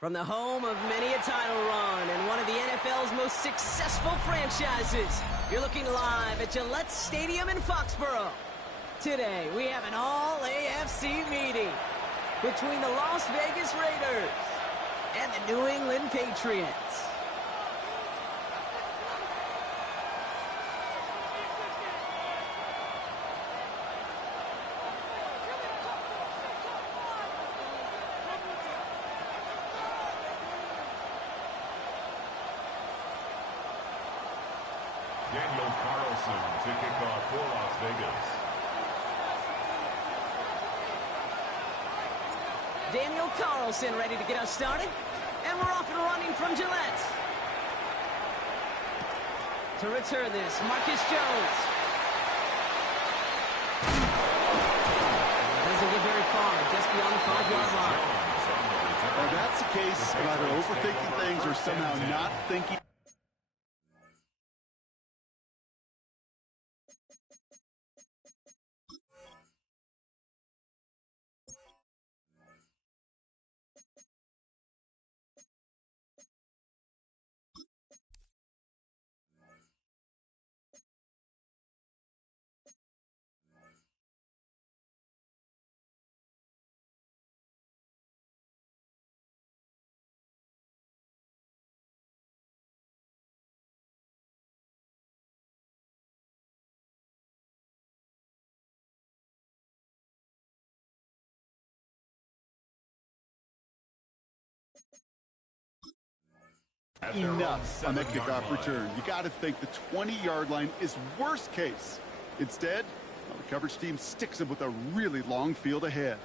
From the home of many a title run and one of the NFL's most successful franchises, you're looking live at Gillette Stadium in Foxborough. Today, we have an all-AFC meeting between the Las Vegas Raiders and the New England Patriots. Daniel Carlson to kick off for Las Vegas. Daniel Carlson ready to get us started. And we're off and running from Gillette. To return this, Marcus Jones. Doesn't get very far, just beyond the 5-yard line. Well, that's the case of either overthinking things or somehow not thinking. Enough on that kickoff return. You got to think the 20-yard line is worst case. Instead, the coverage team sticks him with a really long field ahead.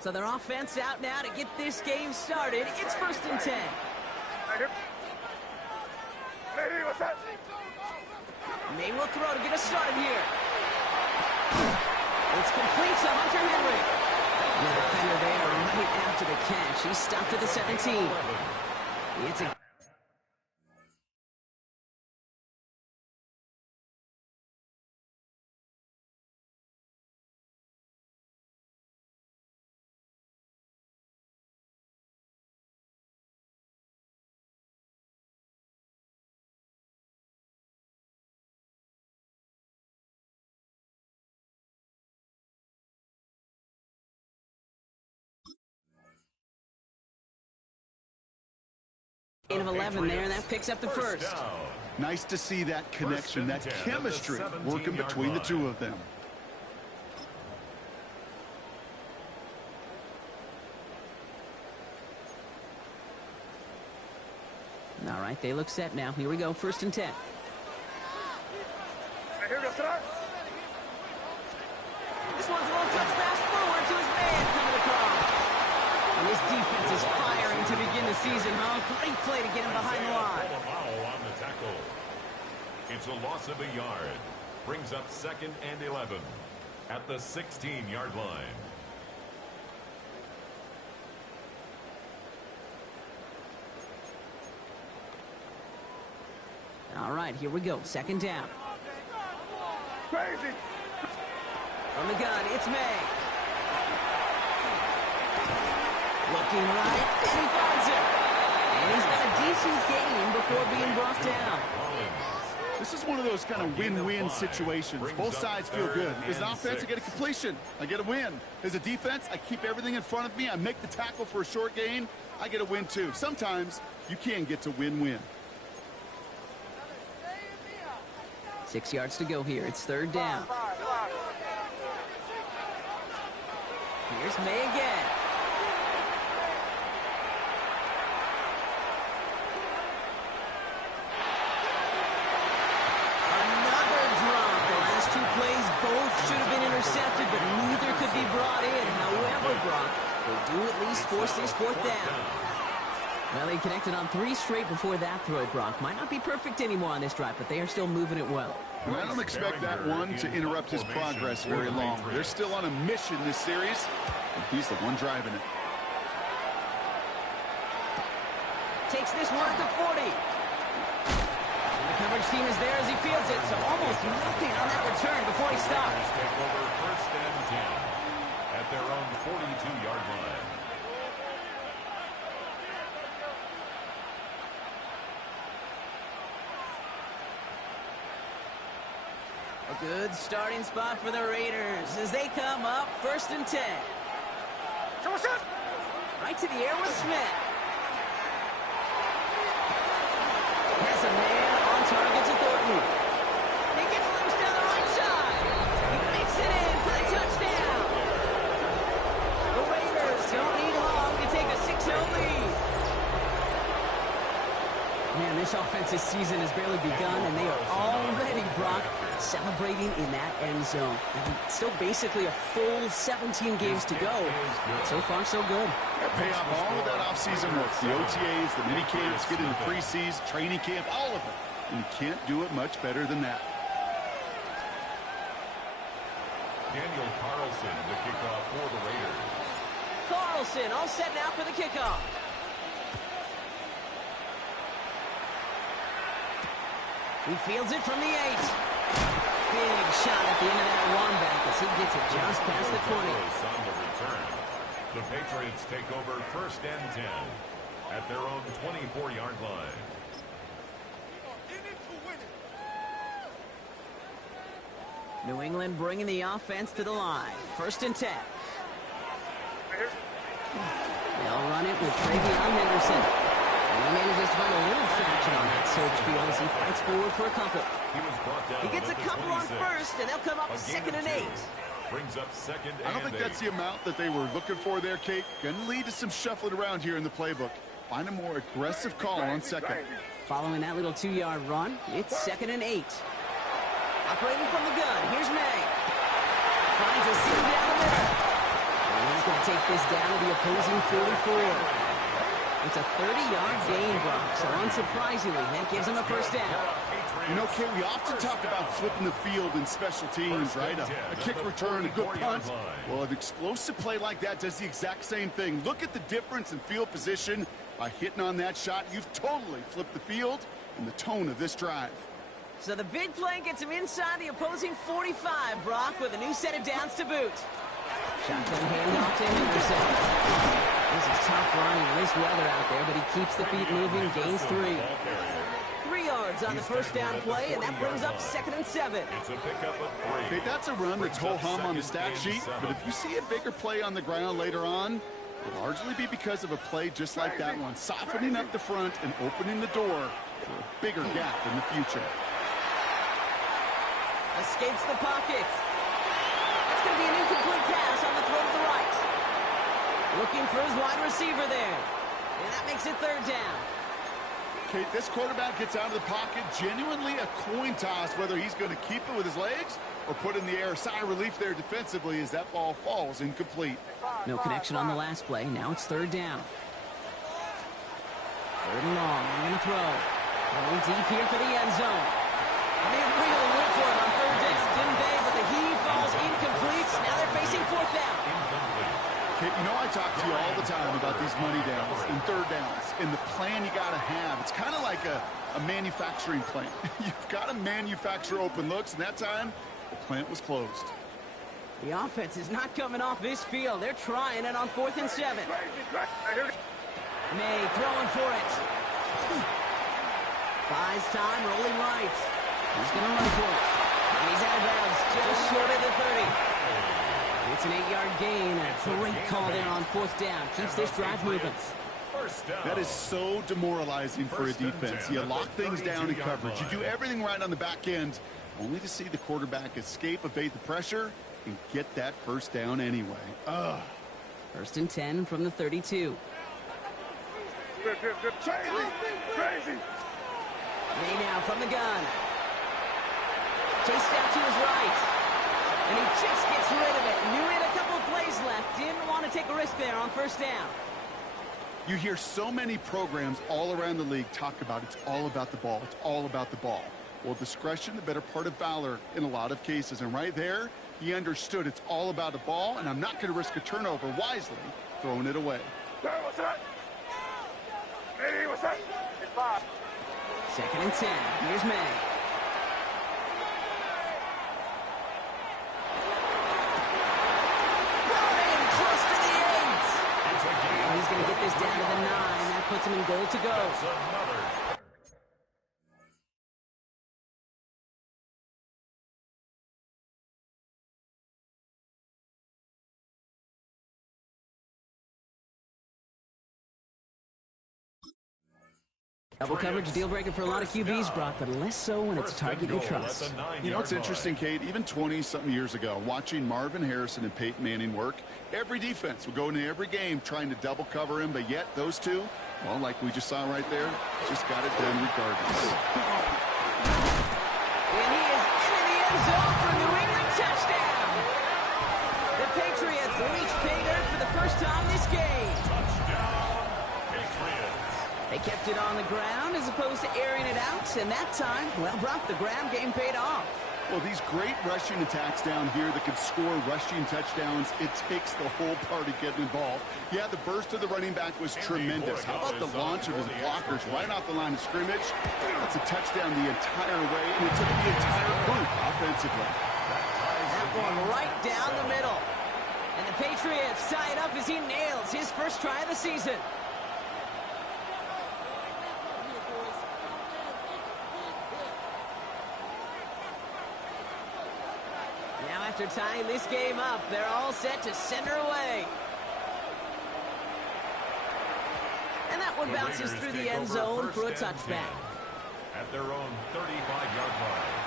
So their offense out now to get this game started. It's 1st and 10. May will throw to get us started here. It's complete to Hunter Henry. The defender there right after the catch. He stopped at the 17. It's a gain of 11 there, and that picks up the first. Nice to see that connection, that chemistry working between the two of them. All right, they look set now. Here we go, 1st and 10. This one's a little touch pass forward to his man coming across. And this defense is firing to begin the season, huh? Great play to get him behind the line. On the tackle. It's a loss of a yard. Brings up 2nd and 11 at the 16-yard line. All right, here we go. 2nd down. Crazy. From the gun, it's May. Looking right, and he finds it. And he's got a decent gain before being brought down. This is one of those kind of win-win situations. Both sides feel good. As an offense, I get a completion. I get a win. As a defense, I keep everything in front of me. I make the tackle for a short gain. I get a win, too. Sometimes you can get to win-win. 6 yards to go here. It's 3rd down. Here's May again. Another drop. The last intercepted, but neither could be brought in. However, Brock, they do at least force this fourth down. Well, they connected on 3 straight before that throw, Brock. Might not be perfect anymore on this drive, but they are still moving it well. And I don't expect that one to interrupt his progress very long. They're still on a mission this series, and he's the one driving it. Takes this one at the 40. And the coverage team is there as he fields it, so almost nothing on that return before he stops. Take over 1st and 10 at their own 42-yard line. A good starting spot for the Raiders as they come up 1st and 10. Right to the air with Smith. Has a man on target to Thornton. He gets loose down the right side. He makes it in for the touchdown. The Raiders don't need long to take a 6-0 lead. Man, this offensive season has barely begun, and they are already, Brock, celebrating in that end zone. And still basically a full 17 games to go. But so far, so good. Pay off all of that offseason work. The OTAs, the mini camps, get into preseason, training camp, all of it. And you can't do it much better than that. Daniel Carlson, the kickoff for the Raiders. Carlson all set now for the kickoff. He fields it from the 8. Big shot at the end of that one back as he gets it just past the 20. On the return, the Patriots take over 1st and 10 at their own 24-yard line. New England bringing the offense to the line. 1st and 10. They'll run it with Travion Henderson. And he manages to find a little traction on that search field as he fights forward for a couple. He gets a couple on 1st, and they'll come up 2nd and 8. Brings up 2nd and 8. I don't think that's the amount that they were looking for there, Kate. Going to lead to some shuffling around here in the playbook. Find a more aggressive call on 2nd. Following that little 2-yard run, it's 2nd and 8. Operating from the gun, here's May. Finds a seam down the middle. And he's going to take this down to the opposing 44. It's a 30-yard gain, Brock, so unsurprisingly, that gives him a 1st down. You know, Kate, we often talk about flipping the field in special teams, right? A kick return, a good punt. Well, an explosive play like that does the exact same thing. Look at the difference in field position. By hitting on that shot, you've totally flipped the field and the tone of this drive. So the big play gets him inside the opposing 45, Brock, with a new set of downs to boot. Shotgun handoff to Henderson. This is tough running in this weather out there, but he keeps the feet moving, gains 3. 3 yards on the 1st down play, and that brings up 2nd and 7. It's a pickup of 3. Okay, that's a run that's ho-hum on the stat sheet, but if you see a bigger play on the ground later on, it'll largely be because of a play just like that one, softening up the front and opening the door for a bigger gap in the future. Escapes the pocket. That's going to be an incomplete pass on the throw to the right. Looking for his wide receiver there. And that makes it 3rd down. Okay, this quarterback gets out of the pocket, genuinely a coin toss, whether he's going to keep it with his legs or put in the air. Sigh of relief there defensively as that ball falls incomplete. No connection on the last play. Now it's 3rd down. 3rd and long. They're going to throw. Going deep here for the end zone. And they really went for it on 3rd down, didn't they? But the heave falls incomplete. Now they're facing 4th down. Kate, you know I talk to you all the time about these money downs and 3rd downs and the plan you got to have. It's kind of like a manufacturing plant. You've got to manufacture open looks, and that time, the plant was closed. The offense is not coming off this field. They're trying it on 4th and 7. May throwing for it. Buys time, rolling right. He's going to run for it. And he's out of bounds, just short of the 30. It's an 8-yard gain. A great call there on 4th down. Keeps this drive moving. That is so demoralizing for a defense. You lock things down in coverage. You do everything right on the back end, only to see the quarterback escape, evade the pressure, and get that 1st down anyway. Ugh. 1st and 10 from the 32. Crazy. May now from the gun. Chased out to his right. And he just gets rid of it. Knew he had a couple plays left. Didn't want to take a risk there on first down. You hear so many programs all around the league talk about it's all about the ball. It's all about the ball. Well, discretion, the better part of valor in a lot of cases. And right there, he understood it's all about the ball, and I'm not going to risk a turnover wisely, throwing it away. What's that? Hey, what's that? It's 5. 2nd and 10. Here's May. He's going to get this down to the 9. That puts him in goal to go. Double coverage deal breaker for a lot of QBs, Brock, but less so when it's a target you trust. You know, it's interesting, Kate, even 20-something years ago, watching Marvin Harrison and Peyton Manning work, every defense would go into every game trying to double cover him, but yet those two, well, like we just saw right there, just got it done regardless. And he is into the end zone for a New England touchdown. The Patriots reach pay dirt for the first time this game. They kept it on the ground as opposed to airing it out, and that time, well, Brock, the ground game paid off. Well, these great rushing attacks down here that can score rushing touchdowns, it takes the whole party getting involved. Yeah, the burst of the running back was tremendous. How about the launch of his blockers right off the line of scrimmage? That's a touchdown the entire way, and it took the entire group offensively. That one right down the middle. And the Patriots tie it up as he nails his first try of the season. After tying this game up, they're all set to send her away. And that one bounces through the end zone for a touchback. At their own 35-yard line.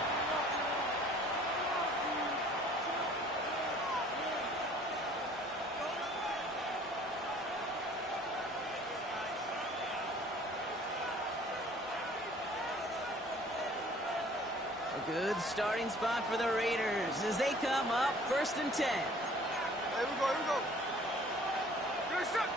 A good starting spot for the Raiders as they come up 1st and 10. Here we go. Good shot.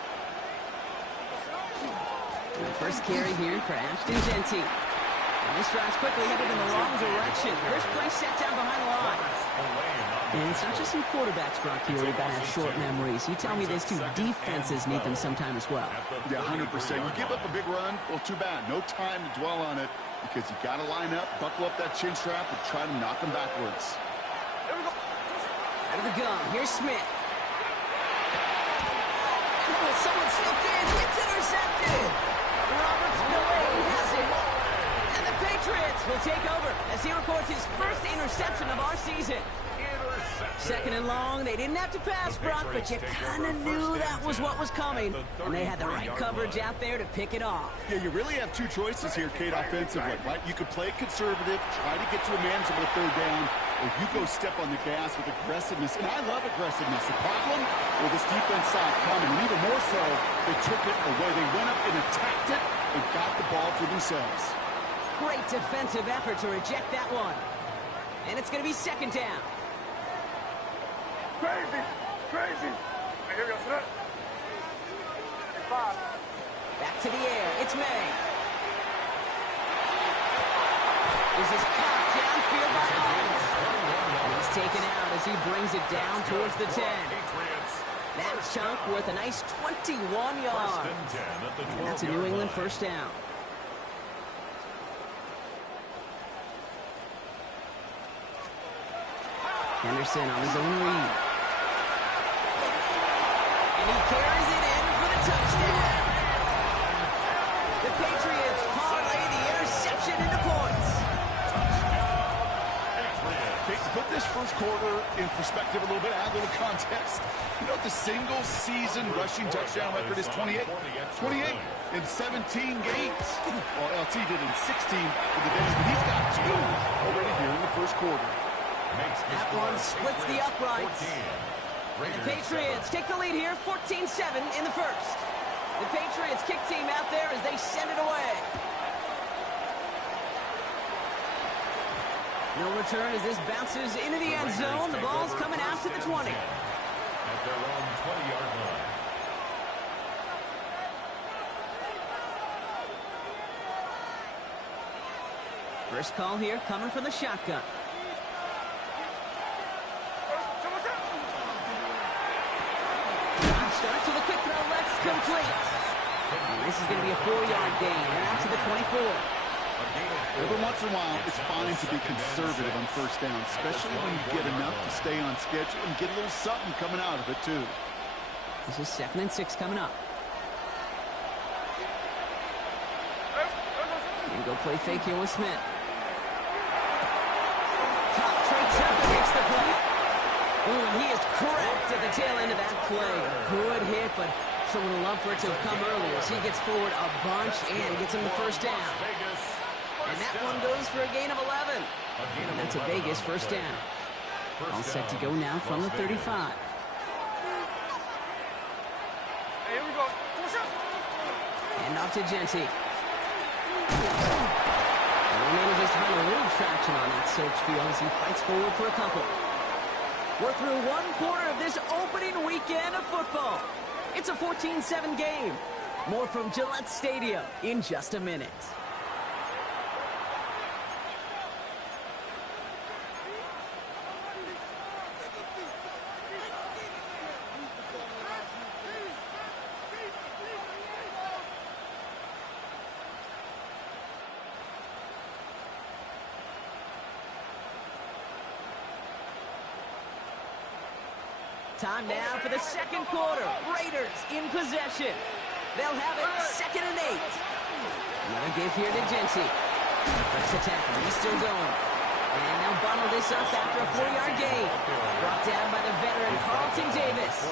And the first carry here for Ashton Jeanty. And this drive's quickly headed in the wrong direction. First play set down behind the line. And it's not just some quarterbacks, Brock, here who've got to have short memories. You tell me these two defenses need them sometime as well. Yeah, 100%. You give up a big run, well, too bad. No time to dwell on it because you got to line up, buckle up that chin strap, and try to knock them backwards. Here we go. Out of the gun, here's Smith. Oh, someone slipped in. It's intercepted. Robert Spillane has it. And the Patriots will take over as he records his first interception of our season. 2nd and long. They didn't have to pass, Brock, but you kind of knew that was what was coming. And they had the right coverage out there to pick it off. Yeah, you really have two choices here, Kate, offensively, right? You could play conservative, try to get to a manageable 3rd down, or you go step on the gas with aggressiveness. And I love aggressiveness. The problem, well, this defense saw it coming, and even more so, they took it away. They went up and attacked it and got the ball for themselves. Great defensive effort to reject that one. And it's going to be 2nd down. Crazy. Here we go, sir. 5. Back to the air. It's May. This is caught downfield by Owens. And he's taken out as he brings it down towards the 10. That chunk worth a nice 21 yards. And that's a New England 1st down. Henderson on his own lead. And he carries it in for the touchdown. The Patriots parlay the interception into points. To put this first quarter in perspective a little bit, add a little context. You know what the single-season rushing touchdown record is? 28. 28 in 17 games. Well, LT did in 16 for the Bears, but he's got 2 already here in the first quarter. That one splits the uprights. And the Patriots take the lead here, 14-7 in the first. The Patriots kick team out there as they send it away. No return as this bounces into the end zone. The ball's coming out to the 20. At their own 20-yard line. First call here coming from the shotgun. Start to the quick throw left, complete. And this is going to be a 4-yard gain, and out to the 24. Every once in a while, it's fine to be conservative on first down, especially when you get enough to stay on schedule and get a little something coming out of it, too. This is 2nd and 6 coming up. And go play fake here with Smith. Top Trey Tucker makes the play. Ooh, and he is cracked at the tail end of that play. A good hit, but someone would love for it to have come earlier as he gets forward a bunch and gets him the first down. And that one goes for a gain of 11. And that's a Vegas first down. All set to go now from the 35. Here we go. And off to Genty. And they manages to find a little traction on that search field as he fights forward for a couple. We're through one quarter of this opening weekend of football. It's a 14-7 game. More from Gillette Stadium in just a minute. Time now for the second quarter. Raiders in possession. They'll have it 2nd and 8. Another give here to Genty. Breaks the tackle. He's still going. And they'll bundle this up after a 4-yard gain. Brought down by the veteran Carlton Davis.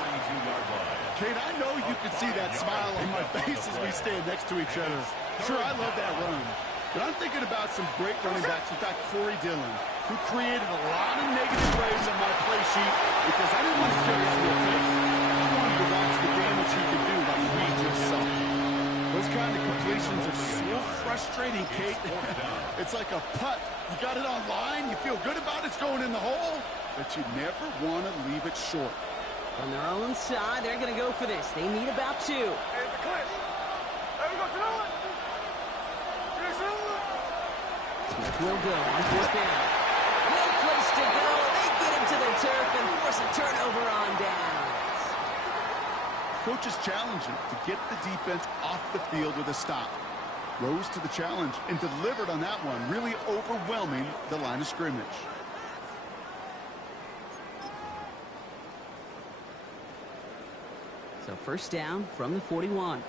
Kate, I know you can see that smile on my face as we stand next to each other. Sure, I love that run. But I'm thinking about some great running backs. In fact, Corey Dillon, who created a lot of negative plays on my play sheet because I didn't want to carry his real face. I wanted to watch the damage he could do like we just saw. Those kind of completions are so frustrating, Kate. It's like a putt. You got it on line, you feel good about it, it's going in the hole, but you never want to leave it short. On their own side, they're going to go for this. They need about 2. Here's the clip. There we go. Smith will go on 4th down. No place to go. They get him to the turf and force a turnover on downs. Coach is challenging to get the defense off the field with a stop. Rose to the challenge and delivered on that one, really overwhelming the line of scrimmage. So first down from the 41.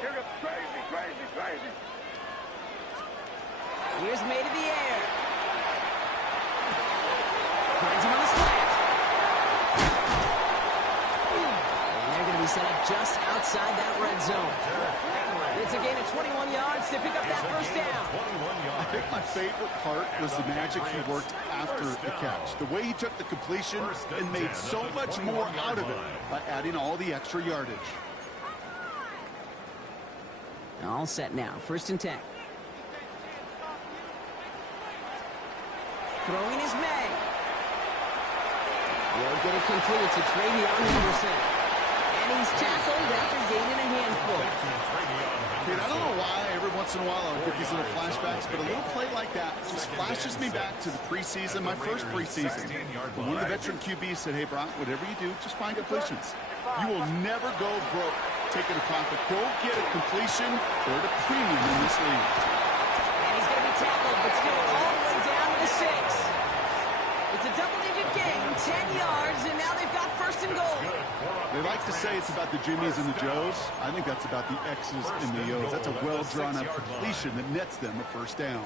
Here we go. Crazy. Here's made in the air. Finds him on the slant. And they're going to be set up just outside that red zone. It's a gain of 21 yards to pick up that first down. I think my favorite part was the magic he worked after the catch. The way he took the completion and made so much more out of it by adding all the extra yardage. All set now. 1st and 10. Throwing is May. Will get it complete to Travion Henderson. And he's tackled after gaining a handful. Kid, I don't know why every once in a while I'll get these little flashbacks, but a little play like that just flashes me back to the preseason, my first preseason. One of the veteran QBs said, hey, Brock, whatever you do, just find completions. You will never go broke taking a profit. Go get a completion or a premium in this league. And he's going to be tackled, but still all the way down to the 6. It's a double-digit gain, 10 yards, and now they've got 1st and goal. They like to say it's about the Jimmies and the Joes. I think that's about the X's and the O's. That's a well-drawn-up completion that nets them a 1st down.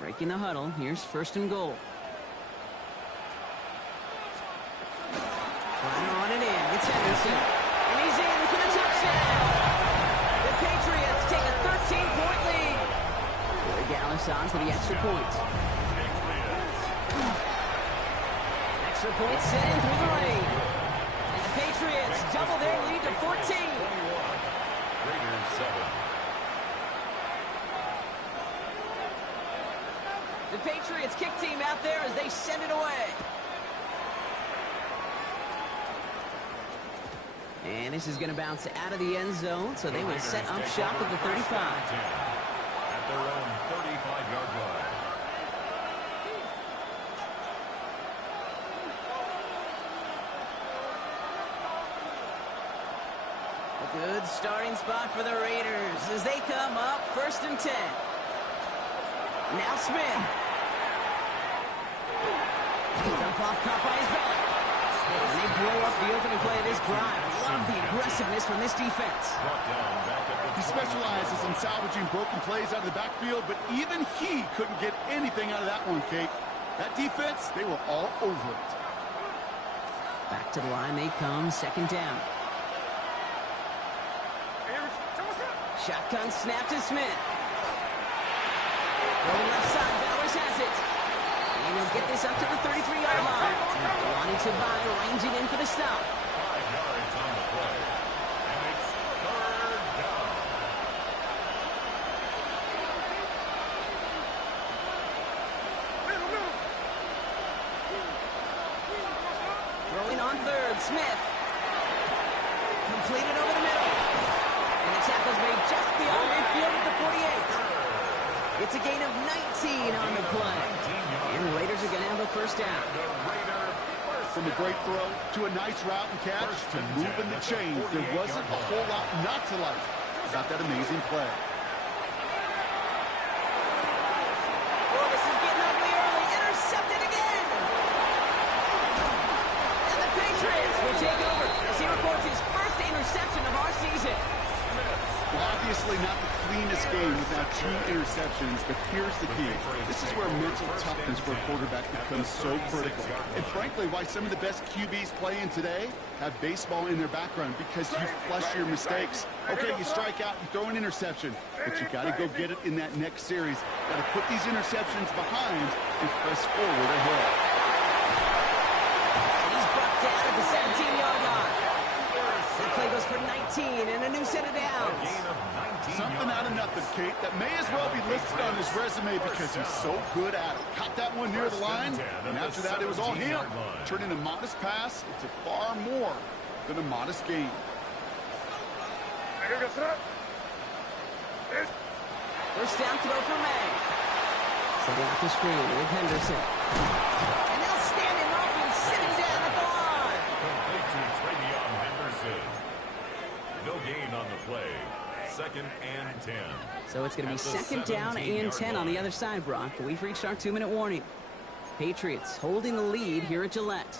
Breaking the huddle. Here's 1st and goal. Trying to run it in. It's Henderson. And he's in for the touchdown. The Patriots take a 13-point lead. Gallis on for the extra point. Extra point set in through the lane. And the Patriots double their lead to 14. Raiders 7, The Patriots kick team out there as they send it away. And this is going to bounce out of the end zone, so they will set up shop at the 35. At their own 35-yard line. A good starting spot for the Raiders as they come up 1st and 10. Now Smith. Dump off, caught by his back. And they blow up the opening play of this drive. Love the aggressiveness from this defense. He specializes in salvaging broken plays out of the backfield, but even he couldn't get anything out of that one, Kate. That defense, they were all over it. Back to the line they come, 2nd down. Shotgun snap to Smith. Going left side, Bowers has it. And he'll get this up to the 33-yard line. Lonnie Tavai ranging in for the stop. 5 yards on the play. And it's 3rd down. Throwing on 3rd, Smith. Completed over the middle. And the tackle's made just beyond midfield at the 48. It's a gain of 19 on the play. And the Raiders are going to have a 1st down. From a great throw to a nice route and catch to moving the chains, there wasn't a whole lot not to like about that amazing play. Oh, this is getting ugly early. Intercepted again. And the Patriots will take over as he records his 1st interception of our season. Well, obviously not the cleanest game without 2 interceptions, but here's the key. This is where mental toughness for a quarterback becomes so critical. And frankly, why some of the best QBs playing today have baseball in their background, because you flush your mistakes. Okay, you strike out, you throw an interception, but you got to go get it in that next series. Got to put these interceptions behind and press forward ahead. He's brought down at the 17-yard line. The play goes for 19 and a new set of downs. Something out of nothing, Kate, that may as well be listed on his resume because he's so good at it. Caught that one near the line, and after that it was all him. Turning a modest pass into far more than a modest gain. 1st down throw for May. Setting out the screen with Henderson. And they'll stand him up and sit him down at the line. Complete to Travion Henderson. No gain on the play. 2nd and 10. So it's going to be 2nd down and 10 on the other side, Brock. But we've reached our 2-minute warning. Patriots holding the lead here at Gillette.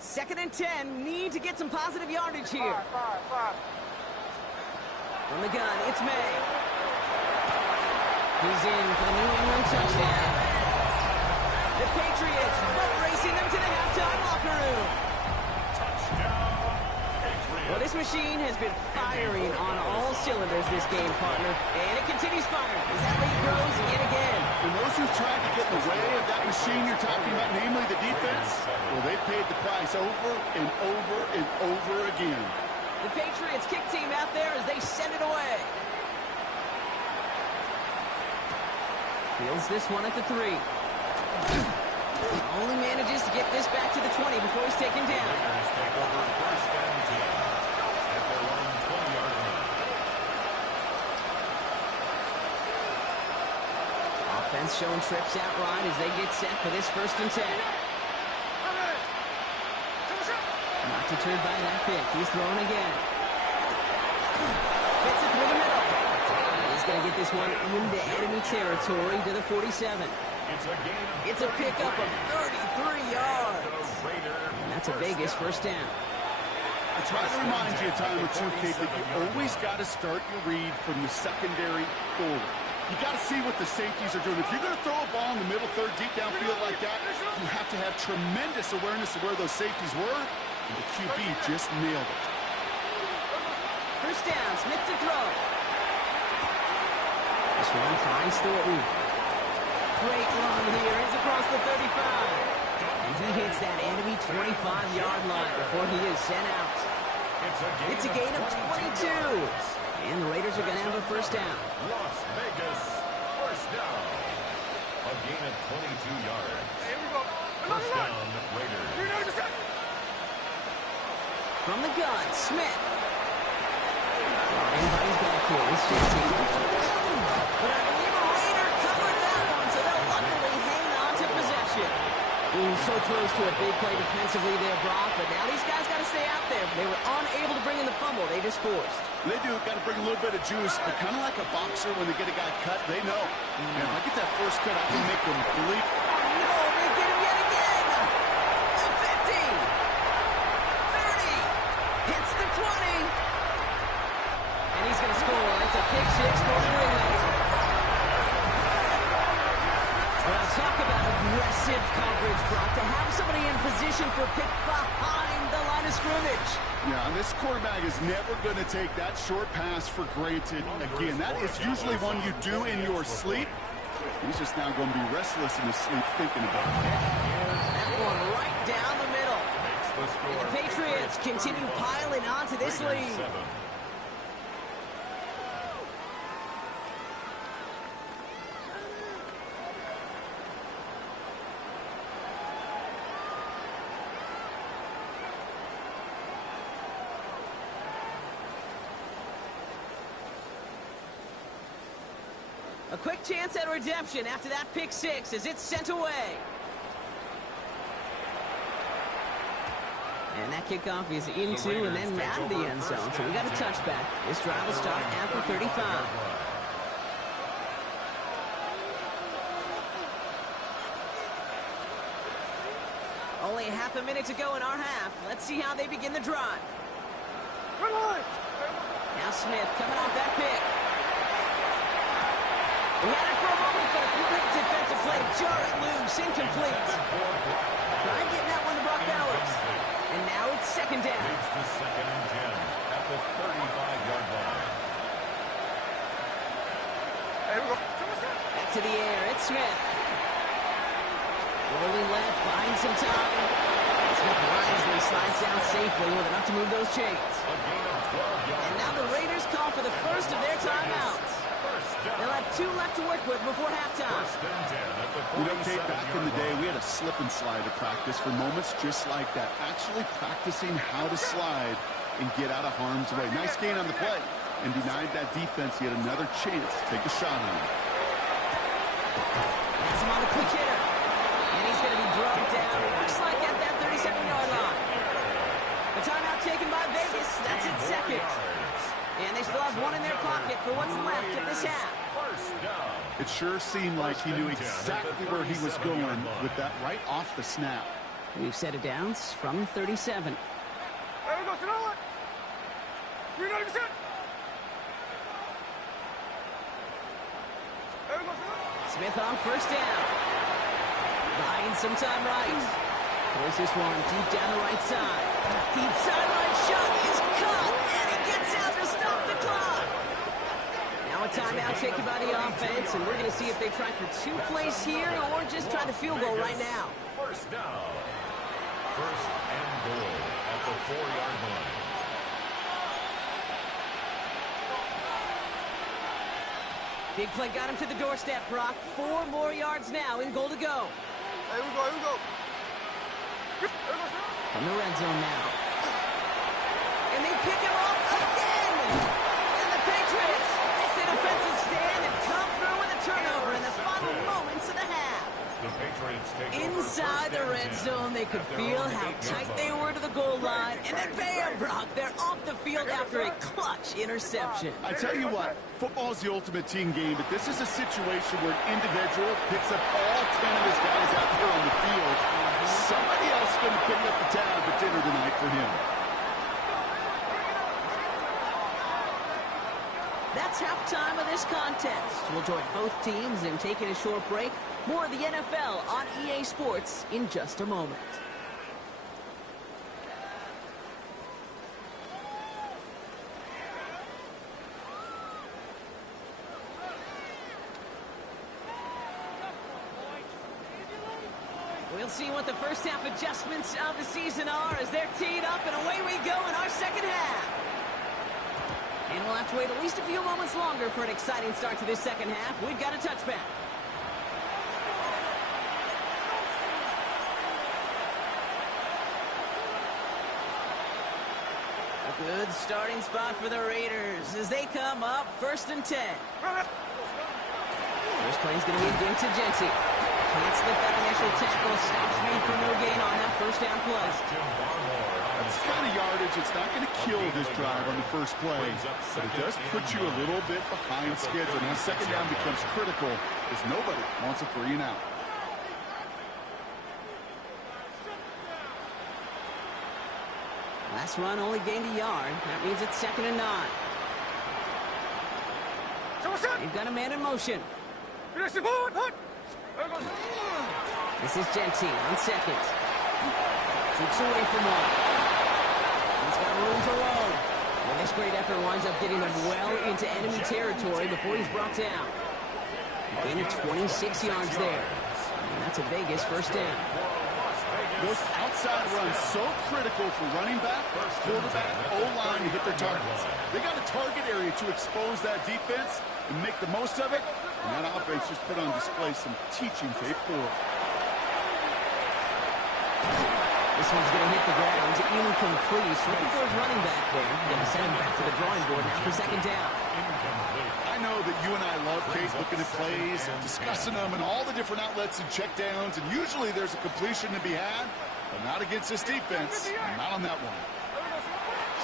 2nd and 10. Need to get some positive yardage here. From the gun, it's May. He's in for the New England touchdown. The Patriots boat racing them to the halftime locker room. Well, this machine has been firing on all cylinders this game, partner. And it continues firing as that lead grows yet again. And those who've tried to get in the way of that machine you're talking about, namely the defense, well, they paid the price over and over and over again. The Patriots kick team out there as they send it away. Fields this one at the 3. Only manages to get this back to the 20 before he's taken down. Raiders take over 1st and 10 at their own 20-yard line. Offense showing trips out wide as they get set for this 1st and 10. Not deterred by that pick. He's throwing again. Fits it through the middle. He's going to get this one into enemy territory to the 47. It's a pickup of 33 yards. And that's a Vegas 1st down. I try to remind you a time or two, Kate, that you always got to start your read from the secondary forward. You got to see what the safeties are doing. If you're going to throw a ball in the middle third, deep downfield like that, you have to have tremendous awareness of where those safeties were. And the QB just nailed it. 1st down, Smith to throw. This one finds Thornton. Great run here. He's across the 35. And he hits that enemy 25-yard line before he is sent out. It's a gain of 22. And the Raiders are going to have a 1st down. Las Vegas 1st down. A gain of 22 yards. Here we go. First down, Raiders. From the gun, Smith. Everybody's back here. It's just but I believe a Raider covered that one, so they'll luckily hang on to possession. Ooh, so close to a big play defensively there, Brock, but now these guys got to stay out there. They were unable to bring in the fumble. They just forced. They do. Got to bring a little bit of juice, but kind of like a boxer when they get a guy cut, they know. And if I get that first cut, I can make them bleed. No, they get him yet again. The 50. 30. Hits the 20. And he's going to score. It's a pick six for New England. Well, talk about aggressive coverage, Brock. To have somebody in position for a pick behind the line of scrimmage. Yeah, this quarterback is never going to take that short pass for granted. Again, that is usually one you do in your sleep. He's just now going to be restless in his sleep thinking about it. That one right down the middle. And the Patriots continue piling onto this lead. A quick chance at redemption after that pick six as it's sent away. And that kickoff is into and then out of the end zone. So we got a touchback. This drive will start after 35. Only half a minute to go in our half. Let's see how they begin the drive. Now Smith coming off that pick. He had it for a moment, but a great defensive play. Jar it loose, incomplete. Trying getting that one to Brock Bowers. And now it's second down. It's the 2nd and 10 at the 35-yard line. Back to the air, it's Smith. Rolling left, buying some time. Smith wisely slides down safely with enough to move those chains. A gain of 12 yards. And now the Raiders call for the first of their timeouts. They'll have 2 left to work with before halftime. You know, Kate, back in the day, we had a slip and slide to practice for moments just like that. Actually practicing how to slide and get out of harm's way. Nice gain on the play. And denied that defense yet another chance to take a shot on him. Has him on the quick hitter. And he's going to be drugged down. Looks like at that 37-yard line. The timeout taken by Vegas. That's its second. And they still have one in their pocket for what's left of this half. It sure seemed like he knew exactly where he was going with that right off the snap. We've set it down from 37. There we go, Sonoma. You're not even set. There we go, Sonoma. Smith on first down. Buying some time right. Throws this one deep down the right side. Deep sideline shot is caught, and he gets out to stop the clock. Now a timeout taken by the offense, and we're going to see if they try for 2 plays here or just try the field goal right now. First down. First and goal at the 4-yard line. Big play got him to the doorstep, Brock. 4 more yards now in goal to go. Here we go, here we go. From the red zone now. And they pick him off again! And the Patriots make the defensive stand and come through with a turnover in the final moments of the half. The Patriots take Inside the red zone, they could feel how tight they were to the goal line. And then bam, Brock, they're off the field after a clutch interception. I tell you what, football is the ultimate team game, but this is a situation where an individual picks up all 10 of his guys out there on the field. Somebody else is going to pick up the tab at dinner tonight for him. That's halftime of this contest. We'll join both teams in taking a short break. More of the NFL on EA Sports in just a moment. We'll see what the first half adjustments of the season are as they're teed up, and away we go in our second half. And we'll have to wait at least a few moments longer for an exciting start to this second half. We've got a touchback. A good starting spot for the Raiders as they come up 1st and 10. First play's going to be against Genty. Can't slip that initial tackle. Stops me for no gain on that first down play. That's the kind of yardage. It's not going to kill this drive on the first play, but it does put you a little bit behind schedule. Now, second down becomes critical because nobody wants a 3 and out. Last run only gained a yard. That means it's 2nd and 9. They've got a man in motion. This is Genty on 2nd. Shoots away from one. He's got room to roll. And this great effort winds up getting him well into enemy territory before he's brought down. A gain of 26 yards there. And that's a Vegas first down. Those outside runs so critical for running back, quarterback, O-line to hit their targets. They got a target area to expose that defense and make the most of it. And that offense just put on display some teaching tape for it. This one's going to hit the ground, incomplete. Looking for his running back there. Going to send him back to the drawing board now for 2nd down. I know that you and I love, Kate, looking at plays and discussing them and all the different outlets and checkdowns, and usually there's a completion to be had, but not against this defense, not on that one.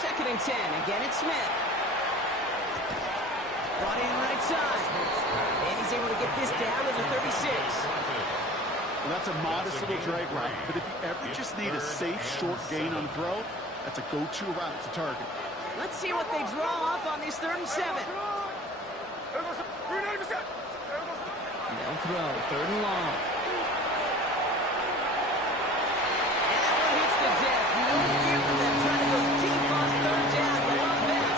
2nd and 10. Again, it's Smith. Brought in right side. And he's able to get this down to the 36. Well, that's a modest little drag route, but if you ever just need a safe, short gain on the throw, that's a go-to route to target. Let's see what they draw up on this 3rd and 7. They'll throw, 3rd and long. And that one hits the deck. No fear from them trying to go deep on 3rd down. You love that.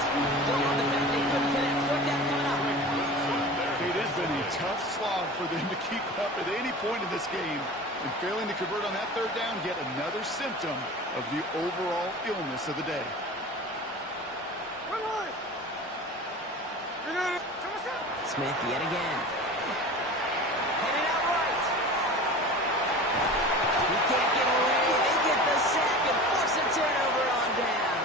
Don't love the fact they couldn't connect. 3rd down coming up. It has been a tough slog for them to keep up at any point in this game. And failing to convert on that 3rd down, yet another symptom of the overall illness of the day. Smith yet again. Headed out right. He can't get away. They get the sack and force a turnover on down.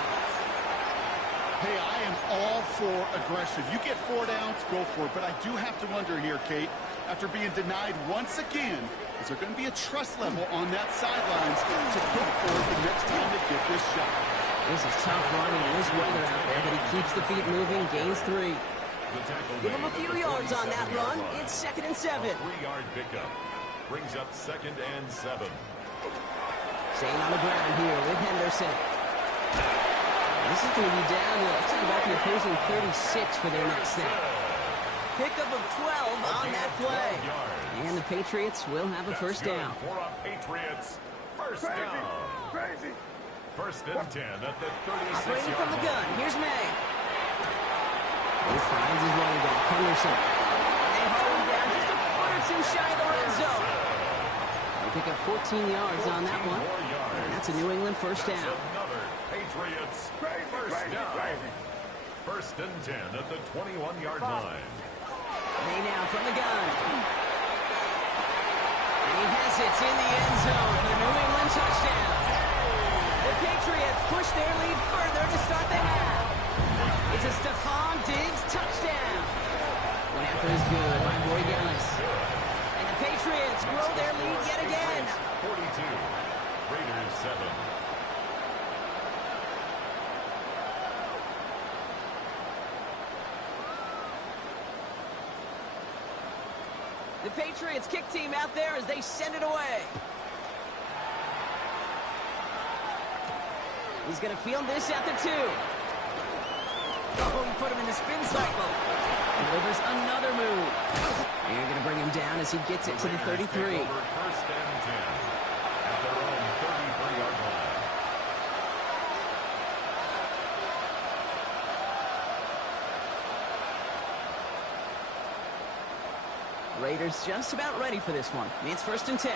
Hey, I am all for aggression. You get 4 downs, go for it. But I do have to wonder here, Kate, after being denied once again, is there going to be a trust level on that sidelines to go for it the next time they get this shot? This is tough running. This weather out there, but he keeps the feet moving, gains 3. Give him a few yards on that run. It's 2nd and 7. 3-yard pickup brings up 2nd and 7. Staying on the ground here with Henderson. This is going to be down to about the opposing 36 for their next snap. Pickup of 12 on that play. And the Patriots will have a first down. For a Patriots first down. 1st and 10 at the 36-yard Operating from the gun. line. Here's May. He finds his running back, Henderson. They haul him down just a foot or 2 shy of the red zone. They pick up 14 yards on that one. And that's a New England first down. Another Patriots first down. 1st and 10 at the 21-yard line. May now from the gun. And he has it in the end zone. The New England touchdown. The Patriots push their lead further to start the half. It's a Stephon Diggs touchdown. Went after his good by Borregales. And the Patriots grow their lead yet again. 42. Raiders 7. The Patriots kick team out there as they send it away. He's going to field this at the 2. Oh, he put him in the spin cycle. Delivers another move. And you're going to bring him down as he gets it to the 33. 1st and 10 at their own 33-yard line. Raiders just about ready for this one. It's 1st and 10.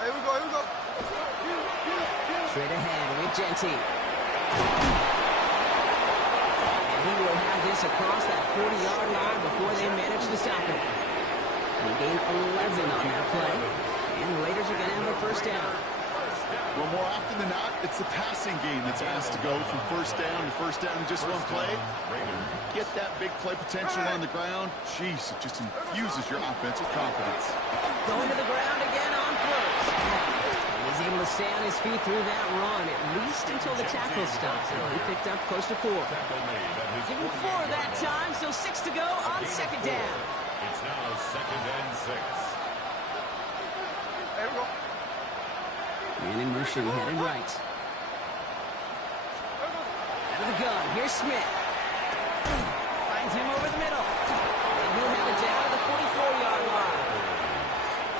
Here we go. Straight ahead with Genty. this across that 40-yard line before they manage to stop it. They gain 11 on that play, and the Raiders are going to have a first down. Well, more often than not, it's the passing game that's asked to go from first down in just one play. Get that big play potential on the ground. Jeez, it just infuses your offensive confidence. Going to the ground again on first. And he's able to stay on his feet through that run, at least until the tackle stops. He picked up close to 4. Give him 4 that time, so 6 to go on second down. It's now 2nd and 6. There we go. Man in motion, headed right. Out of the gun, here's Smith. Finds him over the middle. And he'll have it down to the 44-yard line.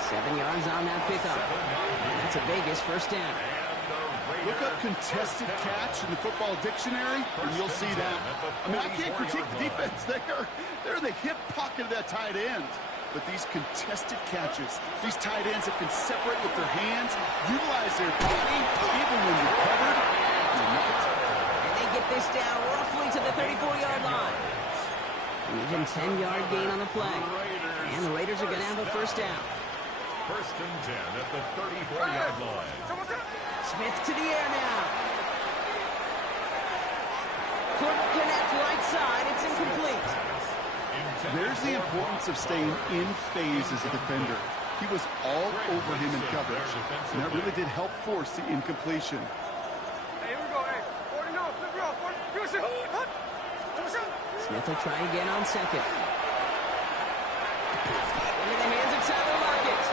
7 yards on that pickup. And that's a Vegas first down. Look up contested catch in the football dictionary, and you'll see that. I mean, I can't critique the defense there. They're in the hip pocket of that tight end. But these contested catches, these tight ends that can separate with their hands, utilize their body, even when you're covered, and they get this down roughly to the 34-yard line. And even 10-yard gain on the play. And the Raiders are going to have a first down. 1st and 10 at the 34-yard line. Smith to the air now. Couldn't connect right side. It's incomplete. There's the importance of staying in phase as a defender. He was all over him in coverage, and that really did help force the incompletion. Hey, here we go. Hey, 40 no. Flip it off. 40. Smith will try again on second. Into the hands of Tyler Lockett.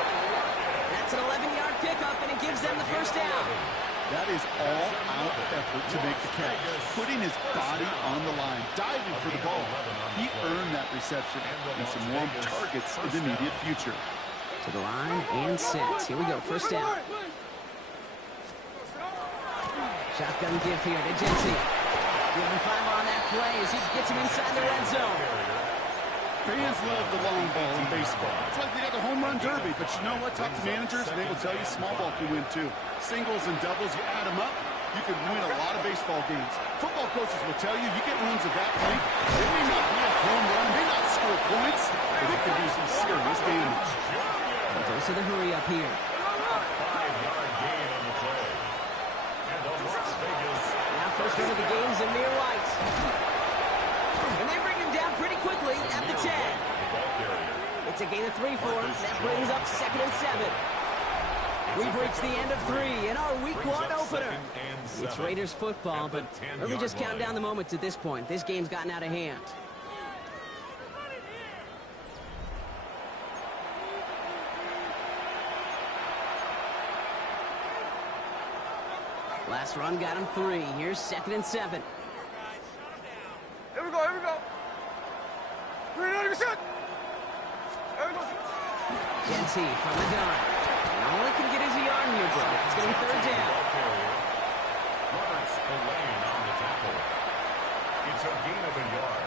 That's an 11-yard pickup, and it gives them the first down. That is all-out effort to make the catch, putting his body on the line, diving for the ball. He earned that reception and some warm targets in the immediate future. To the line and set. Here we go, first down. Shotgun give here to Jency. Give him 5 on that play as he gets him inside the red zone. Fans love the long ball in baseball. It's like they got the home run derby, but you know what? Talk to managers, and they will tell you small ball can win too. Singles and doubles, you add them up, you can win a lot of baseball games. Football coaches will tell you, you get runs of that length, they may not be a home run, may not score points, but it could do some serious damage. And goes to the hurry up here. 5-yard gain on the play. And the Las Vegas. Now first run of the game is Amir White. And they bring him down pretty quickly at the 10. It's a gain of 3 for him. That brings up 2nd and 7. We've reached the end of 3 in our Week 1 opener. It's Raiders football, but really just count down the moments at this point. This game's gotten out of hand. Last run got him 3. Here's 2nd and 7. Here we go. Here we go. 390%. There we go. Jency from the gun. And all he can get is a yard here, bro. It's going to be 3rd down. Roberts Elaine on the tackle. It's a gain of a yard.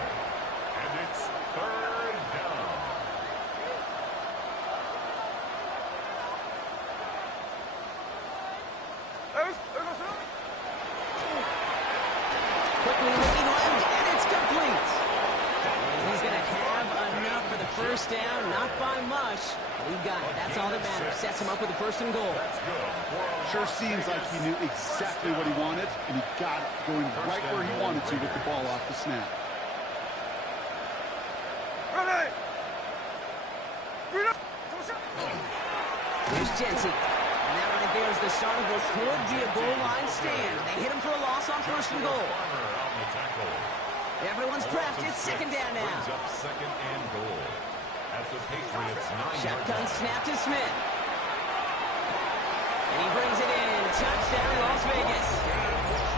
And it's 3rd down. Quickly looking left, and it's complete. And he's going to have enough for the first down, not by much. But he got it. That's all that matters. Sets him up with the 1st and goal. Sure seems like he knew exactly what he wanted, and he got it going right where he wanted to with the ball off the snap. Here's Jency. And that right there is the start of what could be a goal line stand. They hit him for a loss on 1st and goal. Everyone's prepped. It's 2nd down now. Brings up 2nd and goal. At the Patriots 9-yard Shotgun line. snap to Smith. And he brings it in. Touchdown, Las Vegas.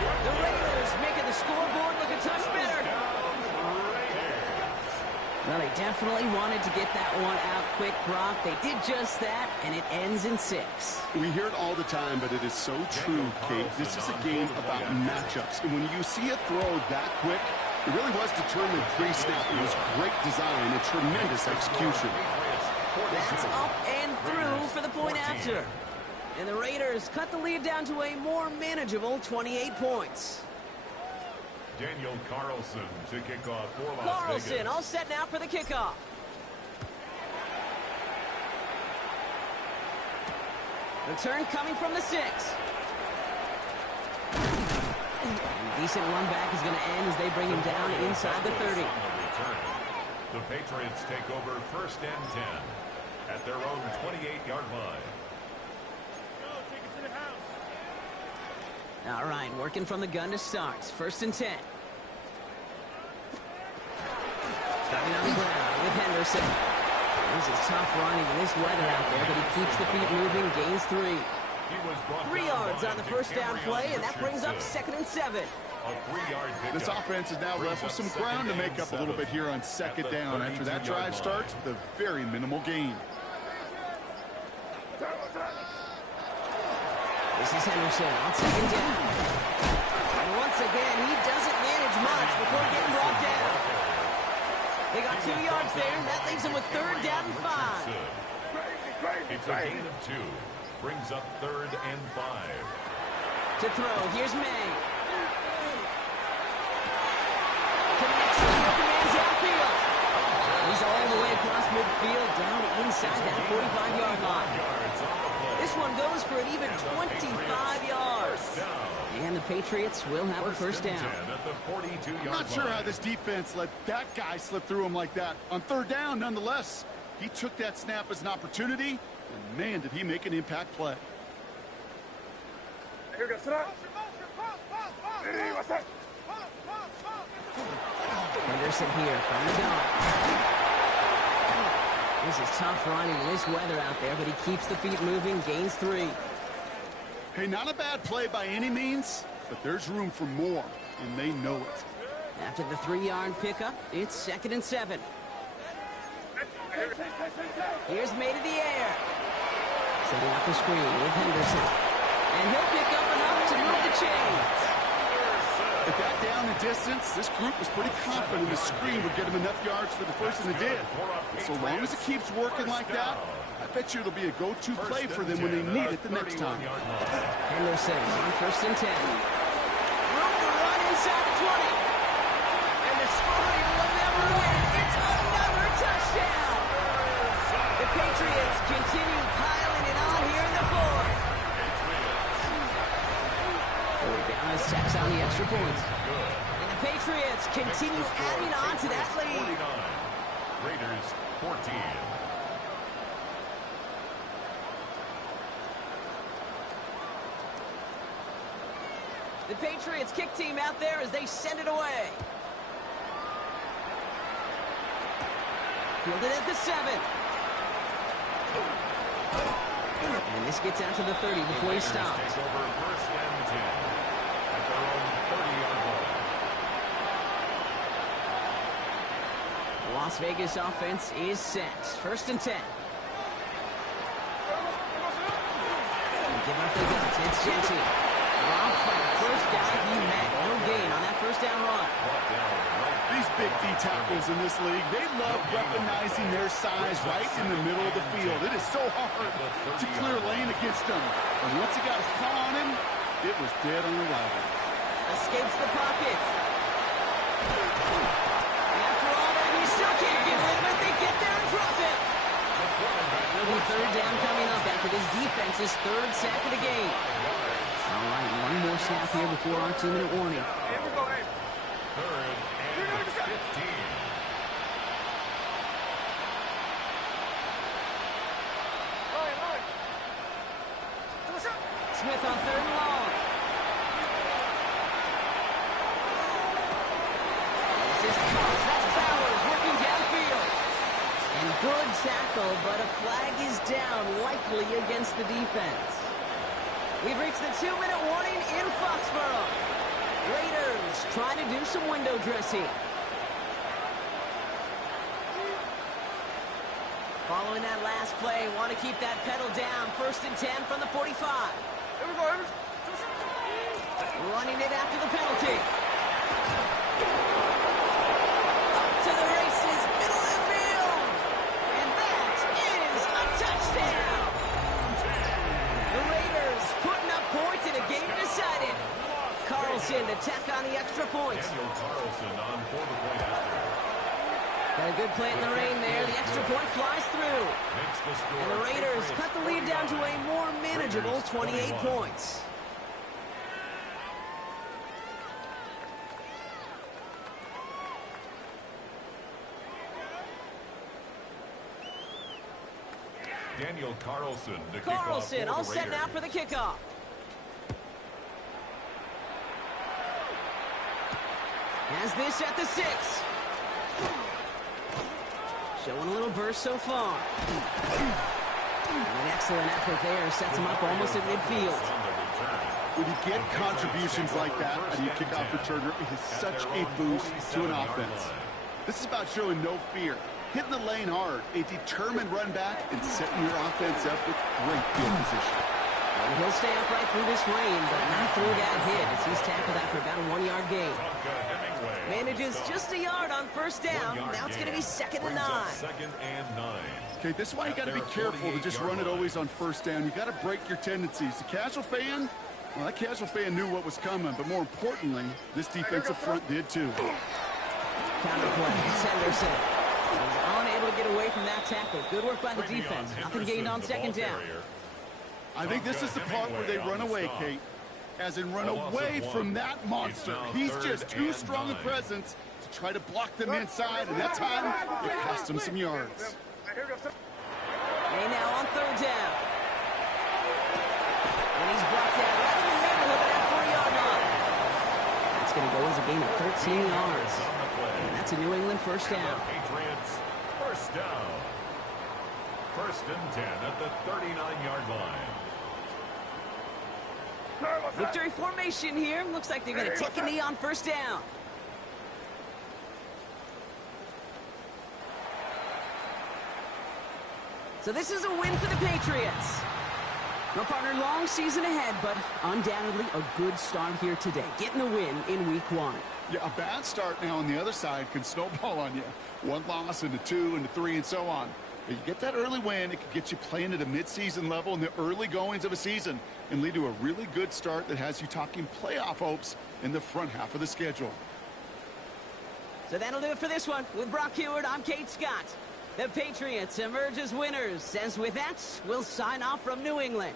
The Raiders making the scoreboard look a touch better. Well, they definitely wanted to get that one out quick, Brock. They did just that, and it ends in 6. We hear it all the time, but it is so true, Kate. This is a game about matchups. And when you see a throw that quick, it really was determined pre-snap. It was great design and tremendous execution. That's up and through for the point after. And the Raiders cut the lead down to a more manageable 28 points. Daniel Carlson to kick off for Las Carlson, Vegas. all set now for the kickoff. Return coming from the 6. Decent run back is going to end as they bring him down inside the 30. The Patriots take over 1st and 10 at their own 28-yard line. All right, working from the gun to start. 1st and 10. Starting on the ground with Henderson. This is tough running in this weather out there, but he keeps the feet moving, gains 3. 3 yards on the first down play, and that brings up 2nd and 7. This offense is now left with some ground to make up a little bit here on 2nd down. After that drive starts, the very minimal gain. This is Henderson on 2nd down. And once again, he doesn't manage much before getting brought down. They got 2 yards there, and that leaves them with 3rd down and 5. It's a gain of 2. Brings up 3rd and 5. To throw, here's May. Connects with the open man downfield. He's all the way across midfield, down inside that 45-yard line. This one goes for an even 25 yards. And the Patriots will have a 1st down. I'm not sure how this defense let that guy slip through him like that. On 3rd down, nonetheless, he took that snap as an opportunity, and man, did he make an impact play. Here we go, sit up. Hey, what's that? Henderson here from the gun. This is tough running in this weather out there, but he keeps the feet moving, gains 3. Hey, not a bad play by any means, but there's room for more, and they know it. After the 3-yard pickup, it's 2nd and 7. Here's May to the air. Setting up the screen with Henderson. And he'll pick up enough to move the chains. At that down and distance, this group was pretty confident the screen would get him enough yards for the first, and it did. And so long as it keeps working like that, I bet you it'll be a go-to play for them when they need it the next time. Henderson on 1st and 10. Room to run inside the 20. And the scoring will never end. It's another touchdown. The Patriots continue piling it on here in the 4th. We're down as sacks on the extra point. And the Patriots continue adding on to that lead. Raiders 14. The Patriots kick team out there as they send it away. Fielded at the 7. And this gets out to the 30 before he stops. Take over 1st and 10 at their own 30-yard line. The Las Vegas offense is set. 1st and 10. Give up the guts. It's Genty. Dropped by the first guy he met. No gain on that 1st down run. These big D tackles in this league, they love weaponizing their size right in the middle of the field. It is so hard to clear lane against them. And once he got his paw on him, it was dead on arrival. Escapes the pocket. After all that, he still can't get rid of it. They get there and drop it. It'll be 3rd down coming up after this defense's 3rd sack of the game. All right, one more snap here before our 2-minute warning. Here we go, hey. 3rd and 15. Smith on 3rd and long. This is Cox. That's Bowers working downfield. And good tackle, but a flag is down, likely against the defense. We've reached the 2-minute warning in Foxborough. Raiders trying to do some window dressing. Following that last play, want to keep that pedal down. 1st and 10 from the 45. Here we go, here we go. Running it after the penalty. Up to the races, middle of the field. And that is a touchdown. The Raiders putting up points in a game decided. Carlson to tack on the extra points. Got a good play in the rain there. The extra point flies through. And the Raiders cut the lead down to a more manageable 28 points. Daniel Carlson to kick off Carlson all set now for the kickoff. Has this at the 6. Showing a little burst so far. An excellent effort there. Sets him up almost at midfield. When you get contributions like that out of your kickoff returner, it is such a boost to an offense. This is about showing no fear, hitting the lane hard, a determined run back, and setting your offense up with great field position. And he'll stay upright through this rain, but not through that hit as he's tackled after about a 1-yard gain. Manages just a yard on first down. Now it's going to be 2nd and 9. Okay, this is why you got to be careful to just run it always on first down. You got to break your tendencies. The casual fan, well, that casual fan knew what was coming, but more importantly, this defensive front did too. Counterplay. It's Henderson. He's unable to get away from that tackle. Good work by the defense. Nothing gained on 2nd down. I think this is the part where they run away, Kate. As in run away from that monster. He's just too strong a presence to try to block them inside, and that time, it cost him some yards. They now on 3rd down. And he's brought down right in the neighborhood of that 4-yard line. That's going to go as a gain of 13 yards. And that's a New England first down. Patriots, first down. 1st and 10 at the 39-yard line. Victory formation here. Looks like they're going to take a knee on 1st down. So this is a win for the Patriots. No, partner, long season ahead, but undoubtedly a good start here today. Getting the win in week 1. Yeah, a bad start now on the other side can snowball on you. 1 loss into 2 into 3 and so on. But you get that early win, it could get you playing at a midseason level in the early goings of a season and lead to a really good start that has you talking playoff hopes in the front half of the schedule. So that'll do it for this one. With Brock Huard, I'm Kate Scott. The Patriots emerge as winners. As with that, we'll sign off from New England.